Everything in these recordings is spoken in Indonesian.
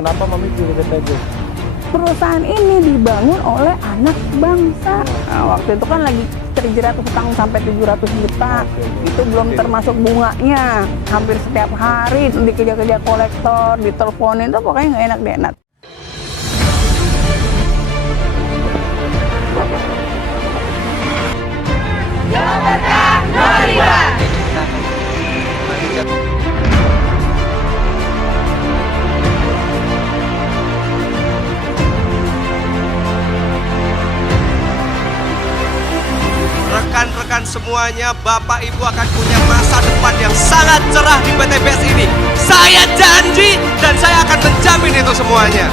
kenapa Mami pilih PTBES? Perusahaan ini dibangun oleh anak bangsa. Nah, waktu itu kan lagi terjerat hutang sampai 700 juta. Itu belum termasuk bunganya. Hampir setiap hari dikejar-kejar kolektor, diteleponin, itu pokoknya nggak enak deh. Nat. Rekan-rekan semuanya, Bapak Ibu akan punya masa depan yang sangat cerah di PTBES ini. Saya janji dan saya akan menjamin itu semuanya.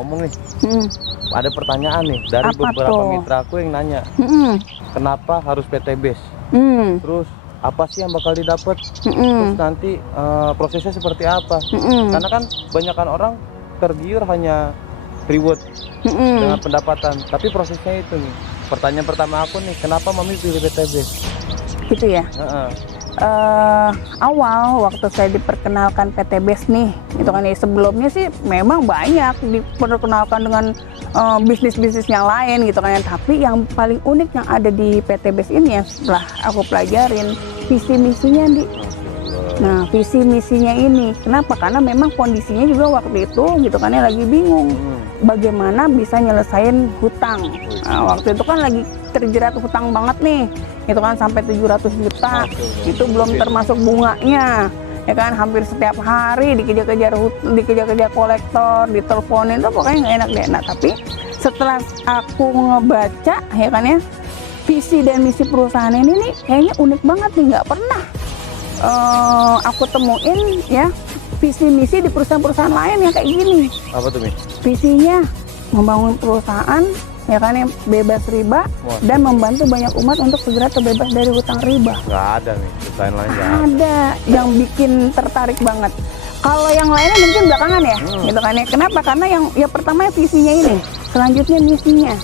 Ngomong nih, ada pertanyaan nih dari Apa beberapa tuh? mitra aku yang nanya, kenapa harus PTBES? Terus apa sih yang bakal didapat? Terus nanti prosesnya seperti apa? Karena kan kebanyakan orang tergiur hanya reward dengan pendapatan, tapi prosesnya itu nih. Pertanyaan pertama aku nih, kenapa Mami pilih PTBES? Gitu ya. Awal waktu saya diperkenalkan PTBES nih, itu kan ya, sebelumnya sih memang banyak diperkenalkan dengan bisnis-bisnis yang lain gitu kan, tapi yang paling unik yang ada di PTBES ini ya setelah aku pelajarin visi misinya di. Nah, visi misinya ini kenapa? Karena memang kondisinya juga waktu itu gitu kan ya lagi bingung bagaimana bisa nyelesain hutang. Nah, waktu itu kan lagi terjerat hutang banget nih, itu kan sampai 700 juta. Itu belum termasuk bunganya, ya kan, hampir setiap hari dikejar-kejar kolektor, diteleponin, itu pokoknya nggak enak deh. Nah, tapi setelah aku ngebaca ya kan ya, visi dan misi perusahaan ini nih kayaknya unik banget nih, nggak pernah aku temuin ya visi misi di perusahaan-perusahaan lain yang kayak gini. Apa tuh, Mi? Visinya membangun perusahaan ya kan yang bebas riba dan membantu banyak umat untuk segera terbebas dari hutang riba. Nggak ada nih, perusahaan lain nggak ada. Ada yang bikin tertarik banget. Kalau yang lainnya mungkin belakangan ya, gitu kan ya. Kenapa? Karena yang pertama visinya ini, selanjutnya misinya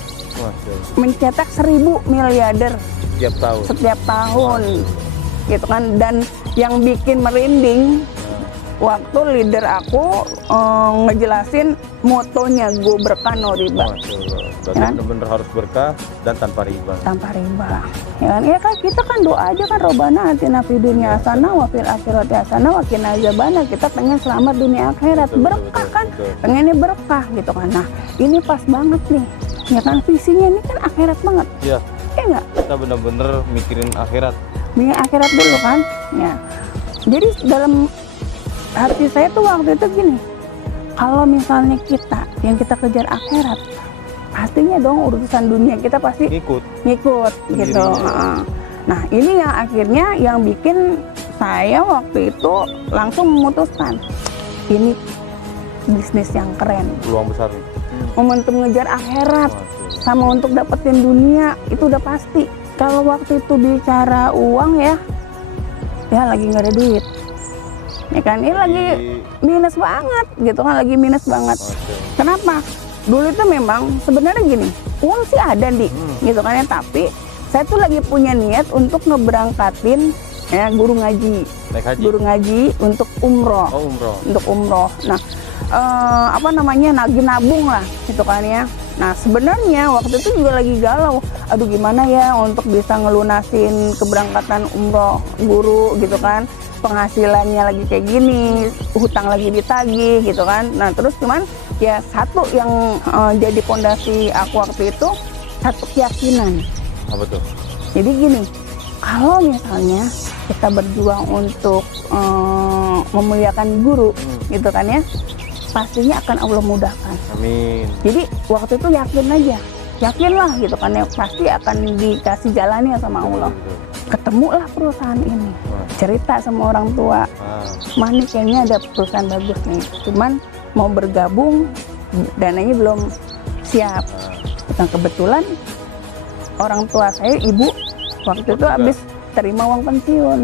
mencetak 1000 miliarder setiap tahun, gitu kan. Dan yang bikin merinding waktu leader aku ngejelasin motonya, go berkah no riba. Berarti benar-benar harus berkah dan tanpa riba. Tanpa riba. Ya kan kita kan doa aja kan, Robana atina fid dunya hasanah wa fil akhirati hasanah wa qina azabannar. Kita pengen selamat dunia akhirat, berkah kan? Pengennya berkah gitu kan. Nah, ini pas banget nih. Ya kan visinya ini kan akhirat banget. Iya. Iya enggak? Kita benar-benar mikirin akhirat. Mikirin akhirat dulu kan? Ya. Jadi dalam hati saya tuh waktu itu gini, kalau misalnya kita yang kita kejar akhirat, pastinya dong urusan dunia kita pasti ngikut gitu. Nah, ini yang akhirnya yang bikin saya waktu itu langsung memutuskan ini bisnis yang keren, Peluang besar nih. momentum ngejar akhirat sama untuk dapetin dunia itu udah pasti. Kalau waktu itu bicara uang ya lagi nggak ada duit. Ya kan, ini lagi minus banget gitu kan, lagi minus banget. Kenapa? Dulu itu memang sebenarnya gini, uang sih ada gitu kan ya, tapi saya tuh lagi punya niat untuk ngeberangkatin ya guru ngaji untuk umroh. Untuk umroh. Nah, nabung lah gitu kan ya. Nah, sebenarnya waktu itu juga lagi galau, aduh gimana ya untuk bisa ngelunasin keberangkatan umroh guru gitu kan, penghasilannya lagi kayak gini, hutang lagi ditagih gitu kan. Nah, terus cuman ya satu yang jadi fondasi aku waktu itu, satu keyakinan. Apa tuh? Jadi gini, kalau misalnya kita berjuang untuk memuliakan guru gitu kan ya, pastinya akan Allah mudahkan. Amin. Jadi waktu itu yakinlah gitu kan ya, pasti akan dikasih jalannya sama Allah. Ketemulah perusahaan ini, cerita sama orang tua, mah nih kayaknya ada perusahaan bagus nih, cuman mau bergabung dananya belum siap. Nah kebetulan orang tua saya, ibu waktu itu juga. habis terima uang pensiun.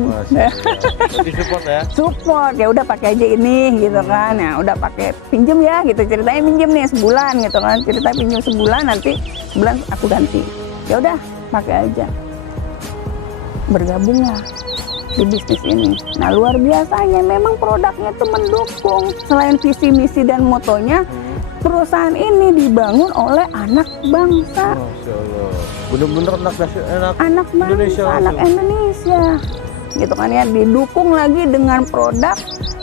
Jadi support ya. Support, ya udah pakai aja ini gitu kan, ya udah pakai pinjem ya gitu, ceritanya pinjem nih sebulan gitu kan, ceritanya pinjem sebulan, nanti sebulan aku ganti, ya udah pakai aja. Bergabunglah di bisnis ini. Nah luar biasanya memang produknya itu mendukung, selain visi misi dan motonya, perusahaan ini dibangun oleh anak bangsa. Masya Allah. Bener-bener Anak Indonesia bangsa, anak langsung. Indonesia gitu kan ya, didukung lagi dengan produk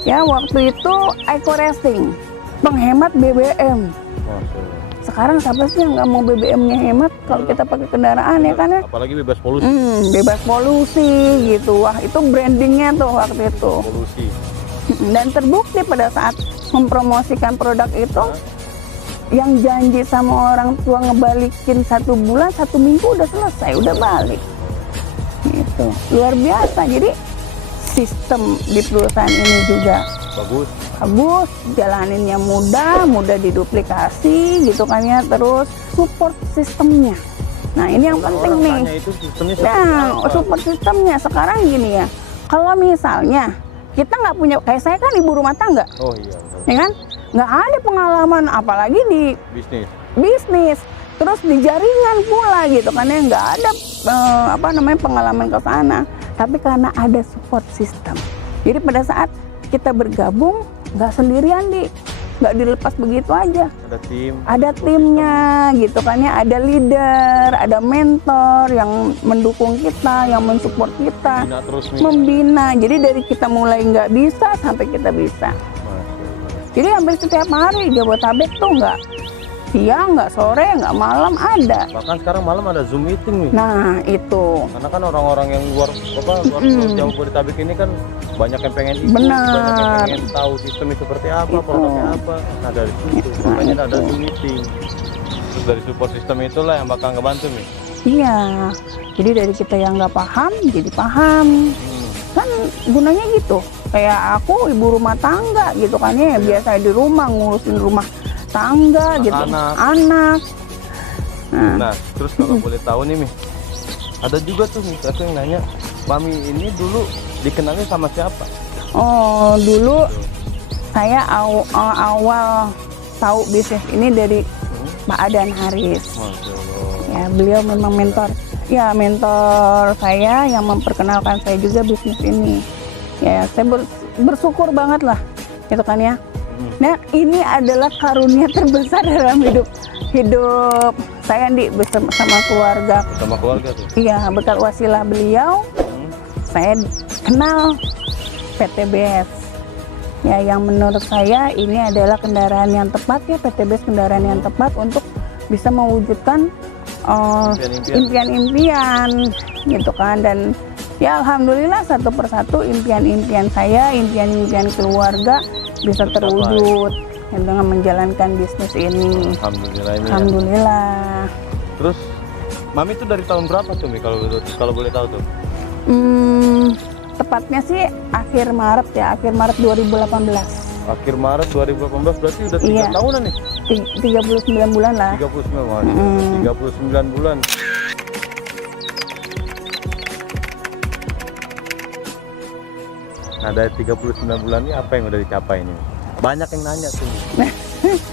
ya waktu itu Eco Resting, penghemat BBM. Masya Allah. Sekarang siapa sih yang nggak mau BBM-nya hemat kalau kita pakai kendaraan ya kan ya? Apalagi bebas polusi. Bebas polusi gitu, wah itu brandingnya tuh waktu itu. Polusi. Dan terbukti pada saat mempromosikan produk itu, yang janji sama orang tua ngebalikin 1 bulan, 1 minggu udah selesai, udah balik. Gitu. Luar biasa. Jadi sistem di perusahaan ini juga bagus, jalaninnya mudah diduplikasi gitu kan ya, terus support sistemnya. Nah ini yang penting nih. Itu sistemnya Nah, support sistemnya sekarang gini ya, kalau misalnya kita nggak punya, kayak saya kan ibu rumah tangga, Oh iya. ya kan, nggak ada pengalaman apalagi di bisnis, terus di jaringan pula gitu kan ya, nggak ada pengalaman ke sana, tapi karena ada support system, jadi pada saat kita bergabung nggak sendirian nggak dilepas begitu aja, ada timnya gitu kan ya, ada leader, ada mentor yang mendukung kita, yang mensupport kita, membina. Jadi dari kita mulai nggak bisa sampai kita bisa. Jadi hampir setiap hari Jabodetabek tuh nggak siang, nggak sore, nggak malam ada. Bahkan sekarang malam ada Zoom meeting nih. Nah itu. Karena kan orang-orang yang luar Jabodetabek ini kan banyak yang pengen ikut, Benar. banyak yang pengen tahu sistemnya seperti apa, produknya apa. Nah dari situ makanya ada Zoom meeting. Terus dari support sistem itulah yang bakal ngebantu nih. Iya. Jadi dari kita yang nggak paham jadi paham. Kan gunanya gitu. Kayak aku ibu rumah tangga gitu kan ya, biasa di rumah ngurusin rumah tangga gitu, anak. Nah, terus kalau boleh tahu nih, Mi, ada juga tuh satu yang nanya, Mami ini dulu dikenalnya sama siapa? Oh, dulu saya awal tahu bisnis ini dari Pak Adan Haris. Masya Allah. Ya, beliau memang mentor. Ya, mentor saya yang memperkenalkan saya juga bisnis ini. Ya, saya bersyukur banget lah, gitu kan ya. Nah, ini adalah karunia terbesar dalam hidup saya bersama keluarga. Sama keluarga tuh? Iya, berkat wasilah beliau, saya kenal PTBS. Ya, yang menurut saya ini adalah kendaraan yang tepat ya, PTBS kendaraan yang tepat untuk bisa mewujudkan impian-impian, gitu kan. Dan ya alhamdulillah satu persatu impian-impian saya, impian-impian keluarga bisa terwujud dengan menjalankan bisnis ini. Alhamdulillah ini. Alhamdulillah. Ya. Terus Mami itu dari tahun berapa tuh, Mi, kalau boleh tahu tuh? Tepatnya sih akhir Maret 2018. Akhir Maret 2018 berarti udah 3 tahunan nih? 39 bulan lah. 39 bulan. Nah dari 39 bulan ini apa yang udah dicapai ini? Banyak yang nanya tuh.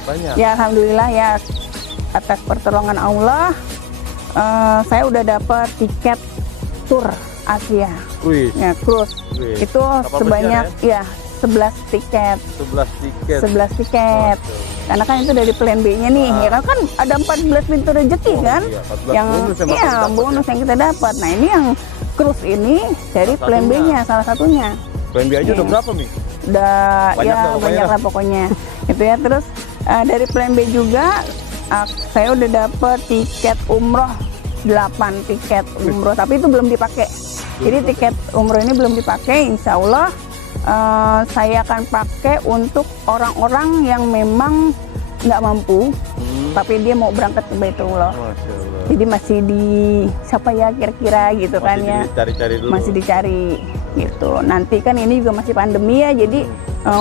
Banyak. Ya alhamdulillah ya, atas pertolongan Allah saya udah dapat tiket tour Asia. Ya, cruise. Itu sebanyak ya 11 tiket. 11 tiket. Karena kan itu dari plan B-nya nih, ya kan ada 14 pintu rezeki kan, yang bonus yang kita dapat. Nah ini yang cruise ini dari plan B-nya salah satunya. Plan B aja udah berapa, Mi? Udah banyak lah pokoknya. Itu ya, terus dari plan B juga saya udah dapet tiket umroh 8 tiket umroh, tapi itu belum dipakai. Jadi tiket umroh ini belum dipakai, insya Allah saya akan pakai untuk orang-orang yang memang nggak mampu, tapi dia mau berangkat ke Baitullah. Jadi masih di siapa ya kira-kira gitu kan ya, masih dicari gitu. Nanti kan ini juga masih pandemi ya, jadi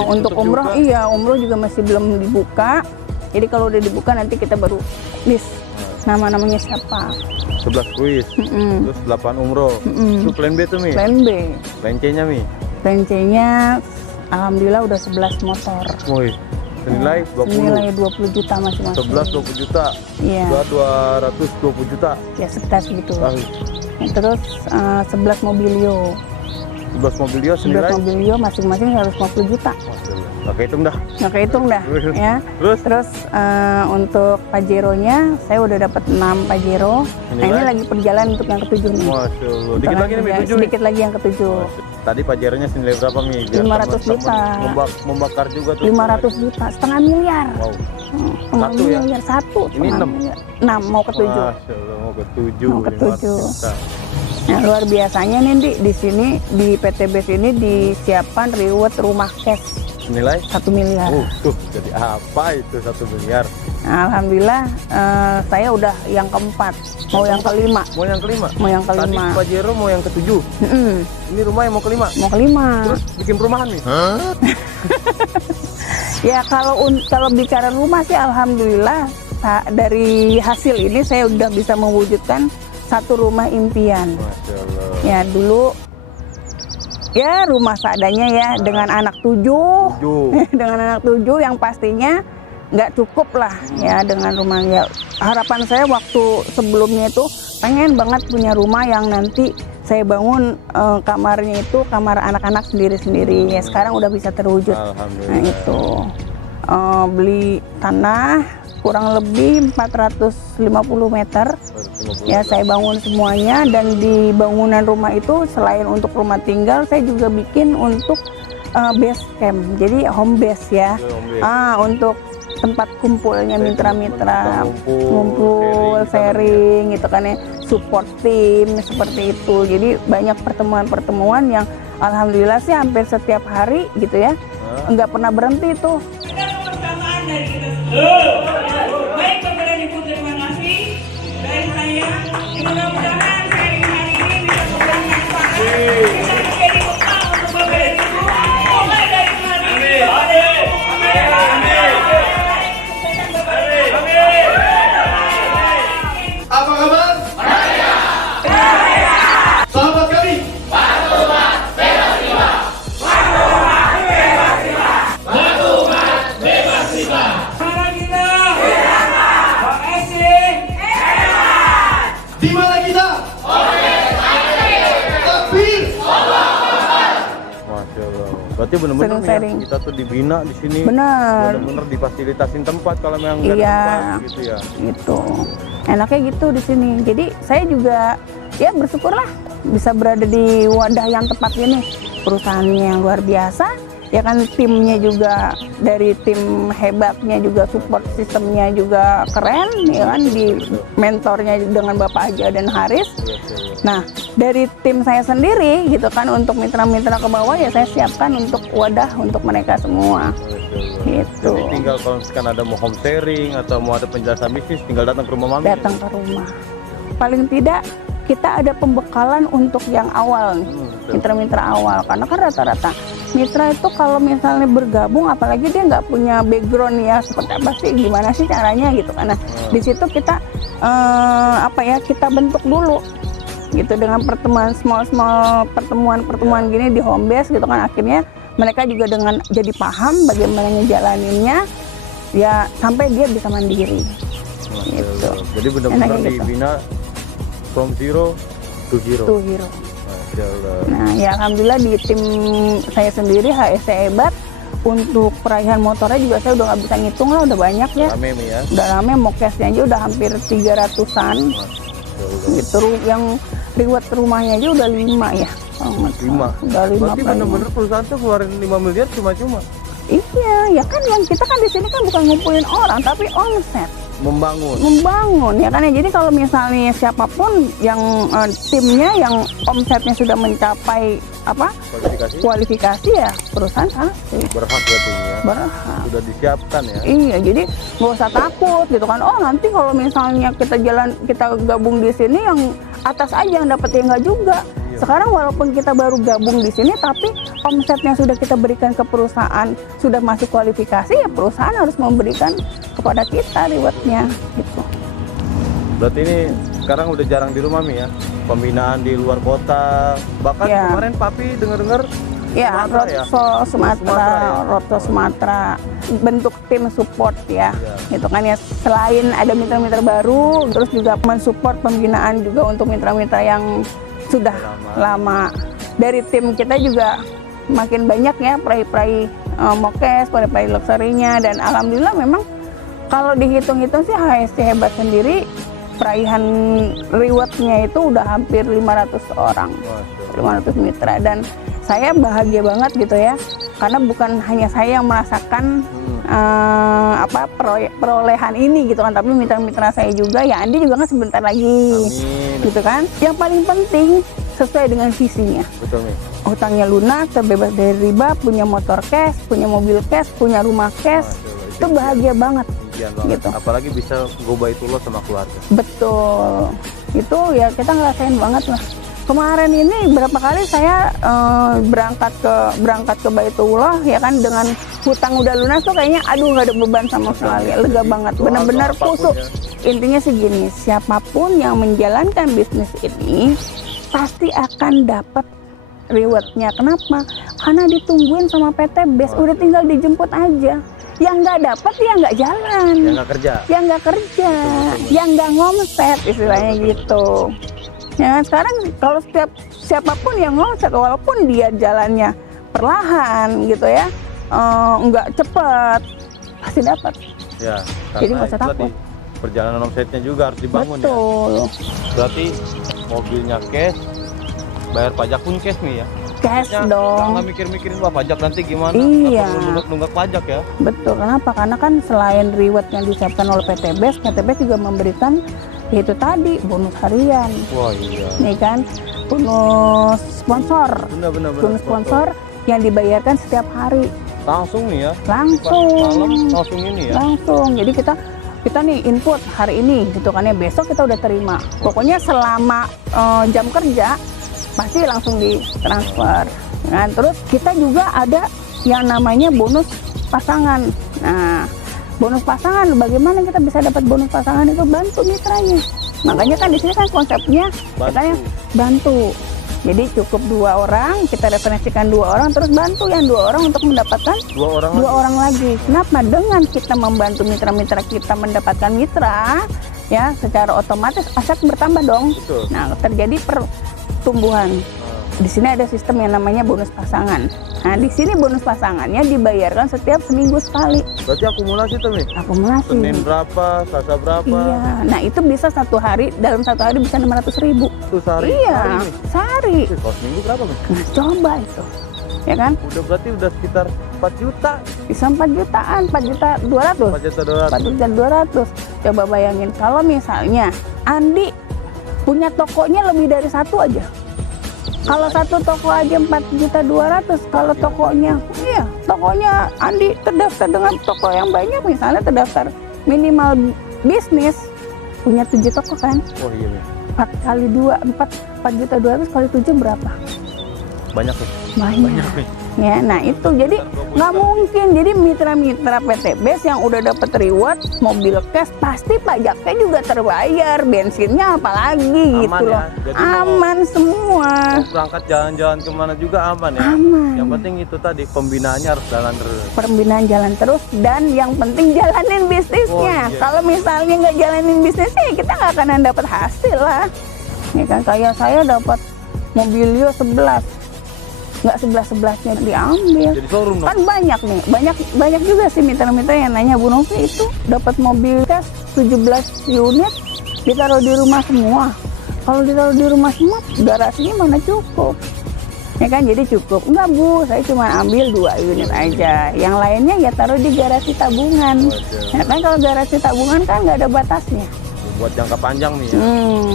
untuk umroh umroh juga masih belum dibuka. Jadi kalau udah dibuka nanti kita baru list nama-namanya siapa. 11 kruis, terus 8 umroh. Itu plan B tuh Mi. Plan B. Plan C-nya Mi. Plan C-nya alhamdulillah udah 11 motor. Woi, senilai 20. Senilai 20 juta masing-masing. 11 20 juta. Iya. 220 juta. Ya sekitar segitu. Ah, Terus 11 mobilio. 11 mobilio senilai 11 mobilio masing-masing 150 juta. Nggak kehitung dah. Nggak kehitung dah ya. Terus untuk Pajero-nya saya udah dapat 6 Pajero. Nah ini lagi perjalanan untuk yang ketujuh nih. Masya Allah. Dikit lagi nih Mi, 7 Mi. Sedikit lagi yang ketujuh. Tadi Pajeronya senilai berapa Mi? Biar 500 juta. Membakar juga tuh. 500 juta, setengah miliar. Wow. Setengah Satu ya? miliar, satu. Ini 6. 6 mau ke 7. Masya Allah, mau ke 7. Mau ke 7. Nah, luar biasanya nih di sini di PTBes ini disiapkan reward rumah cash Senilai 1 miliar. tuh jadi apa itu 1 miliar? Nah, alhamdulillah saya udah yang keempat, mau yang kelima. Mau yang kelima? Mau yang Tadi kelima. Pajero mau yang ke-7. Ini rumah yang mau kelima. Mau kelima. Terus bikin perumahan nih? Ya kalau bicara rumah sih alhamdulillah dari hasil ini saya udah bisa mewujudkan satu rumah impian. Masya Allah. Ya dulu ya rumah seadanya ya dengan anak 7. Dengan anak 7 yang pastinya nggak cukup lah ya dengan rumah ya. Harapan saya waktu sebelumnya itu pengen banget punya rumah yang nanti saya bangun kamarnya itu kamar anak-anak sendiri-sendiri. Ya sekarang udah bisa terwujud. Alhamdulillah. Nah itu beli tanah kurang lebih 450 meter. Ya saya bangun semuanya dan di bangunan rumah itu selain untuk rumah tinggal saya juga bikin untuk base camp. Jadi home base ya. Untuk tempat kumpulnya mitra-mitra, ngumpul, sharing gitu kan ya, support tim seperti itu. Jadi banyak pertemuan-pertemuan yang alhamdulillah sih hampir setiap hari gitu ya. Nggak pernah berhenti tuh. Baik Bapak dan Ibu, terima kasih dari saya. Mudah-mudahan sharing hari ini bisa bermanfaat, bisa menjadi bekal untuk Bapak dan Ibu mulai dari hari ini. Apa kabar? Sahabat kami. Para kita, Pak Esi, Di mana kita? Takbir. Masya Allah. Berarti benar-benar Sering nih sharing. ya, kita tuh dibina di sini. Benar. Benar-benar difasilitasin tempat kalau memang nggak ada Iya. tempat gitu ya. Gitu. Enaknya gitu di sini. Jadi saya juga ya bersyukurlah bisa berada di wadah yang tepat ini. Perusahaannya yang luar biasa. Ya kan timnya juga dari tim hebatnya juga support sistemnya juga keren ya kan di mentornya dengan Bapak Haja dan Haris. Nah dari tim saya sendiri gitu kan untuk mitra-mitra ke bawah ya saya siapkan untuk wadah untuk mereka semua. Gitu. Jadi tinggal kalau misalkan ada mau home sharing atau mau ada penjelasan bisnis tinggal datang ke rumah Mami. Datang ke rumah. Paling tidak kita ada pembekalan untuk yang awal nih, mitra-mitra awal. Karena kan rata-rata mitra itu kalau misalnya bergabung, apalagi dia nggak punya background ya seperti apa sih, gimana sih caranya gitu. Karena di situ kita kita bentuk dulu gitu dengan pertemuan small pertemuan gini di home base gitu kan, akhirnya mereka juga dengan jadi paham bagaimana ngejalaninnya ya sampai dia bisa mandiri. Gitu. Jadi benar-benar Enaknya gitu. dibina from zero to hero. Tuh hero. Masya Allah. Nah ya alhamdulillah di tim saya sendiri HSC Hebat untuk perayaan motornya juga saya udah nggak bisa ngitung lah, udah banyak ya. Rame Mi ya. Udah rame, mokesnya aja udah hampir 300-an gitu. Yang reward rumahnya aja udah 5 ya. Oh, 5. Udah 5. Berarti benar-benar perusahaan tuh keluarin 5 miliar cuma-cuma. Iya, ya kan yang kita kan di sini kan bukan ngumpulin orang tapi omset. membangun ya kan ya. Jadi kalau misalnya siapapun yang timnya yang omsetnya sudah mencapai kualifikasi ya perusahaan pasti berhak berarti ya. Berhak. Sudah disiapkan ya. Iya, jadi nggak usah takut gitu kan. Oh nanti kalau misalnya kita gabung di sini yang atas aja yang dapat ya, enggak juga. Iya. Sekarang walaupun kita baru gabung di sini, tapi omsetnya sudah kita berikan ke perusahaan, sudah masuk kualifikasi, ya perusahaan harus memberikan kepada kita rewardnya gitu. Berarti ini sekarang udah jarang di rumah Mi ya? Pembinaan di luar kota. Bahkan Ya. kemarin Papi dengar-dengar Ya, Rotso Sumatera, Sumatera bentuk tim support ya. Itu kan ya, selain ada mitra-mitra baru, terus juga mensupport pembinaan juga untuk mitra-mitra yang sudah lama. Dari tim kita juga makin banyak ya peraih-peraih Mokes, peraih-peraih luxury-nya, dan alhamdulillah memang kalau dihitung-hitung sih HSC Hebat sendiri peraihan rewardnya itu udah hampir 500 orang, 500 mitra, dan saya bahagia banget gitu ya, karena bukan hanya saya yang merasakan perolehan ini gitu kan, tapi mitra-mitra saya juga, ya Andi juga kan sebentar lagi. Amin. Gitu kan. Yang paling penting sesuai dengan visinya. Betul Mi. Hutangnya lunas, terbebas dari riba, punya motor cash, punya mobil cash, punya rumah cash, itu bahagia banget. Gitu. Apalagi bisa go by to sama keluarga. Betul. Itu ya kita ngerasain banget lah. Kemarin ini berapa kali saya berangkat ke Baitullah ya kan, dengan hutang udah lunas tuh kayaknya aduh nggak ada beban sama sekali, lega banget, benar-benar kusuk. Intinya sih gini, siapapun yang menjalankan bisnis ini pasti akan dapat rewardnya. Kenapa? Karena ditungguin sama PT BES, udah tinggal dijemput aja. Yang nggak dapat ya nggak jalan, Yang nggak kerja. yang nggak ngomset istilahnya gitu. Ya, sekarang kalau siapapun yang ngomset, walaupun dia jalannya perlahan gitu ya, nggak cepet, pasti dapat. Ya, Jadi karena nggak usah itu tadi, takut. perjalanan omsetnya juga harus dibangun ya. Betul. Berarti mobilnya cash, bayar pajak pun cash nih ya. Cash Ya, dong. nggak mikir-mikirin wah pajak nanti gimana. Iya. Nggak perlu nunggak pajak ya. Betul. Kenapa? Karena kan selain reward yang disiapkan oleh PT BES juga memberikan itu tadi bonus harian, Wah iya. nih kan, bonus sponsor, Benar. bonus sponsor yang dibayarkan setiap hari, Langsung nih ya. langsung. Malam langsung ini ya. Langsung. Jadi kita nih input hari ini gitu kan ya, besok kita udah terima. Pokoknya selama jam kerja pasti langsung ditransfer. Nah, terus kita juga ada yang namanya bonus pasangan. Nah, bonus pasangan, bagaimana kita bisa dapat bonus pasangan itu? Bantu mitranya. Makanya kan di sini kan konsepnya katanya bantu. Jadi cukup 2 orang, kita referensikan 2 orang, terus bantu yang 2 orang untuk mendapatkan 2 orang lagi. Kenapa? Dengan kita membantu mitra-mitra kita mendapatkan mitra, ya secara otomatis aset bertambah dong. Betul. Nah, terjadi pertumbuhan. Di sini ada sistem yang namanya bonus pasangan. Nah, di sini bonus pasangannya dibayarkan setiap seminggu sekali. Berarti akumulasi tuh nih. Akumulasi. Senin berapa, Selasa berapa? Iya. Nah, itu bisa dalam satu hari bisa 600.000. Itu sehari. Iya, Sehari nih. sehari. Kalau seminggu berapa nih? Nah, coba itu. Ya kan? Berarti udah sekitar 4 juta. Bisa 4 jutaan, 4.200.000. 4.200.000. 4.200.000. Coba bayangin kalau misalnya Andi punya tokonya lebih dari 1 aja. Kalau 1 toko aja 4.200.000, kalau tokonya Andi terdaftar dengan toko yang banyak, misalnya terdaftar minimal bisnis punya 7 toko kan, Oh iya nih. 4.200.000 kali 7 berapa? Banyak nih. Banyak. nih. Ya, nah itu jadi nggak mungkin. Jadi mitra-mitra PT BES yang udah dapat reward mobil cash pasti pajaknya juga terbayar, bensinnya apalagi gitu Aman ya? loh. Jadi Aman semua. Mau berangkat jalan-jalan kemana juga aman ya. Aman. Yang penting itu tadi pembinaannya harus jalan terus. Pembinaan jalan terus, dan yang penting jalanin bisnisnya. Oh, iya. Kalau misalnya nggak jalanin bisnisnya, ya kita nggak akan dapat hasil lah. Ya kan, kayak saya dapat Mobilio 11, nggak 11-11-nya diambil. Jadi showroom dong. Kan banyak nih, banyak juga sih mitra-mitra yang nanya, Bu Novi itu dapat mobil cash 17 unit ditaruh di rumah semua. Kalau ditaruh di rumah semua, garasinya mana cukup? Ya kan, jadi cukup. Enggak Bu, saya cuma ambil 2 unit aja. Yang lainnya ya taruh di garasi tabungan. Ya kan, kalau garasi tabungan kan nggak ada batasnya. Buat jangka panjang nih ya.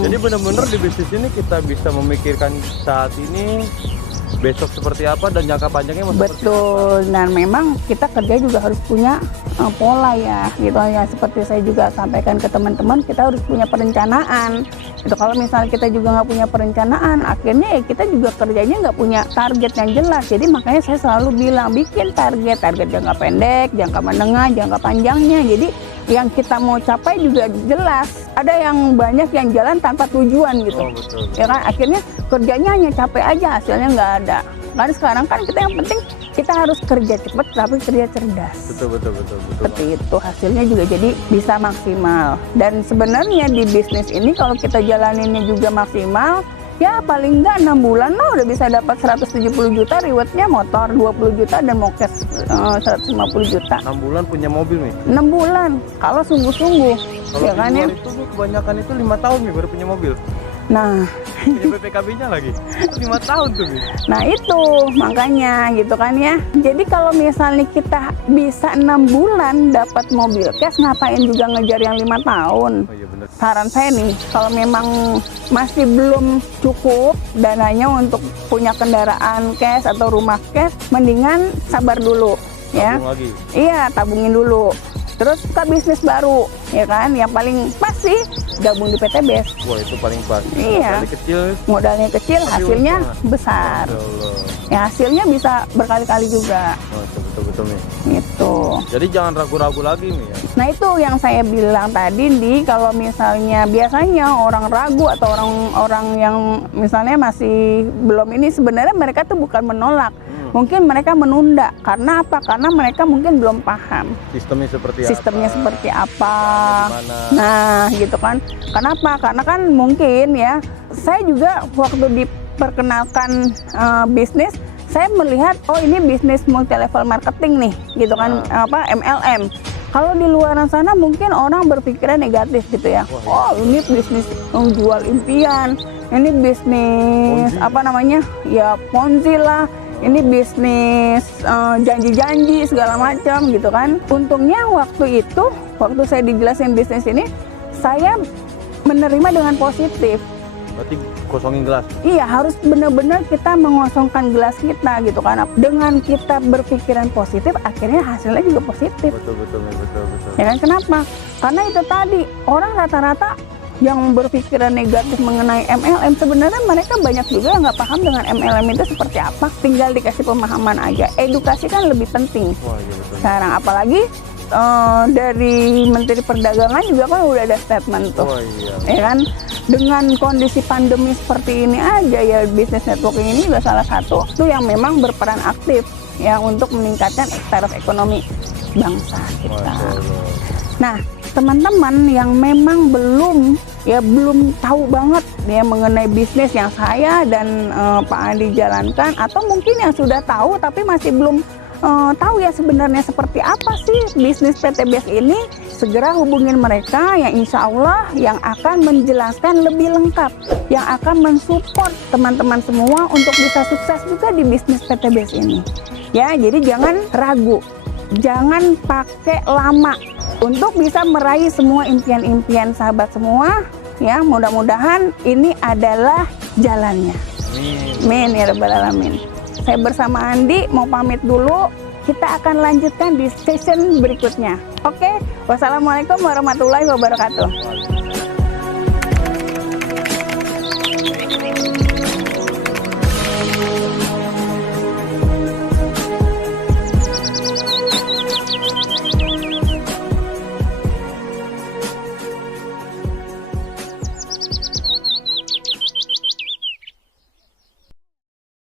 Jadi benar-benar di bisnis ini kita bisa memikirkan saat ini besok seperti apa dan jangka panjangnya mau seperti apa. Betul. Dan memang kita kerja juga harus punya pola ya, gitu ya. Seperti saya juga sampaikan ke teman-teman, kita harus punya perencanaan. Itu kalau misalnya kita juga nggak punya perencanaan, akhirnya ya kita juga kerjanya nggak punya target yang jelas. Jadi makanya saya selalu bilang bikin target jangka pendek, jangka menengah, jangka panjangnya. Jadi yang kita mau capai juga jelas. Ada yang banyak yang jalan tanpa tujuan gitu. Oh, betul. Ya kan, akhirnya kerjanya hanya capek aja, hasilnya nggak ada. Karena sekarang kan kita yang penting kita harus kerja cepat tapi kerja cerdas. Betul. Seperti itu, hasilnya juga jadi bisa maksimal. Dan sebenarnya di bisnis ini kalau kita jalaninnya juga maksimal, ya paling nggak 6 bulan lah udah bisa dapat 170 juta, rewardnya motor 20 juta dan mau cash 150 juta. 6 bulan punya mobil nih. 6 bulan kalau sungguh-sungguh, Kalau ya di kan ya. luar itu Bu, kebanyakan itu 5 tahun nih baru punya mobil. Nah, Punya PPKB-nya lagi. 5 tahun tuh Mi. nah itu makanya gitu kan ya. Jadi kalau misalnya kita bisa 6 bulan dapat mobil cash, ngapain juga ngejar yang 5 tahun? Oh iya benar. Saran saya nih, kalau memang masih belum cukup dananya untuk punya kendaraan cash atau rumah cash, mendingan sabar dulu ya. Tabung lagi. Iya, tabungin dulu. Terus buka bisnis baru, ya kan? Yang paling pasti gabung di PT BES. Wah itu paling pas. Iya. Dari kecil. Modalnya kecil, Tapi hasilnya untung. besar. Ya Allah. Ya hasilnya bisa berkali-kali juga. Oh, betul Mi. Gitu. Jadi jangan ragu-ragu lagi Mi ya. Nah itu yang saya bilang tadi di kalau misalnya biasanya orang ragu atau orang-orang yang misalnya masih belum ini, sebenarnya mereka tuh bukan menolak. Mungkin mereka menunda. Karena apa? Karena mereka mungkin belum paham Sistemnya seperti sistemnya apa? seperti apa. Gimana? Nah, gitu kan. Kenapa? Karena kan mungkin ya, saya juga waktu diperkenalkan bisnis, saya melihat oh ini bisnis multi level marketing nih, gitu kan, apa MLM. Kalau di luar sana mungkin orang berpikiran negatif gitu ya. Oh, ini bisnis jual impian. Ini bisnis Ponzi. apa namanya? Ya Ponzi lah. Ini bisnis janji-janji segala macam gitu kan. Untungnya waktu itu, waktu saya dijelasin bisnis ini, saya menerima dengan positif. Berarti kosongin gelas. Iya, harus benar-benar kita mengosongkan gelas kita gitu kan. Dengan kita berpikiran positif, akhirnya hasilnya juga positif. Betul. Ya kan, kenapa? Karena itu tadi, orang rata-rata yang berpikiran negatif mengenai MLM, sebenarnya mereka banyak juga yang nggak paham dengan MLM itu seperti apa. Tinggal dikasih pemahaman aja. Edukasi kan lebih penting. Wah iya betul. Sekarang apalagi dari Menteri Perdagangan juga kan udah ada statement tuh. Oh iya. Ya kan, dengan kondisi pandemi seperti ini aja ya, bisnis networking ini juga salah satu tuh yang memang berperan aktif ya untuk meningkatkan taraf ekonomi bangsa kita. Masya Allah. Nah, teman-teman yang memang belum tahu banget ya mengenai bisnis yang saya dan Pak Andi jalankan, atau mungkin yang sudah tahu tapi masih belum tahu ya sebenarnya seperti apa sih bisnis PT BES ini, segera hubungin mereka yang insya Allah yang akan menjelaskan lebih lengkap, yang akan mensupport teman-teman semua untuk bisa sukses juga di bisnis PT BES ini. Ya, jadi jangan ragu, jangan pakai lama untuk bisa meraih semua impian-impian sahabat semua. Ya, mudah-mudahan ini adalah jalannya. Amin ya rabbal alamin. Saya bersama Andi mau pamit dulu. Kita akan lanjutkan di session berikutnya. Oke, wassalamualaikum warahmatullahi wabarakatuh.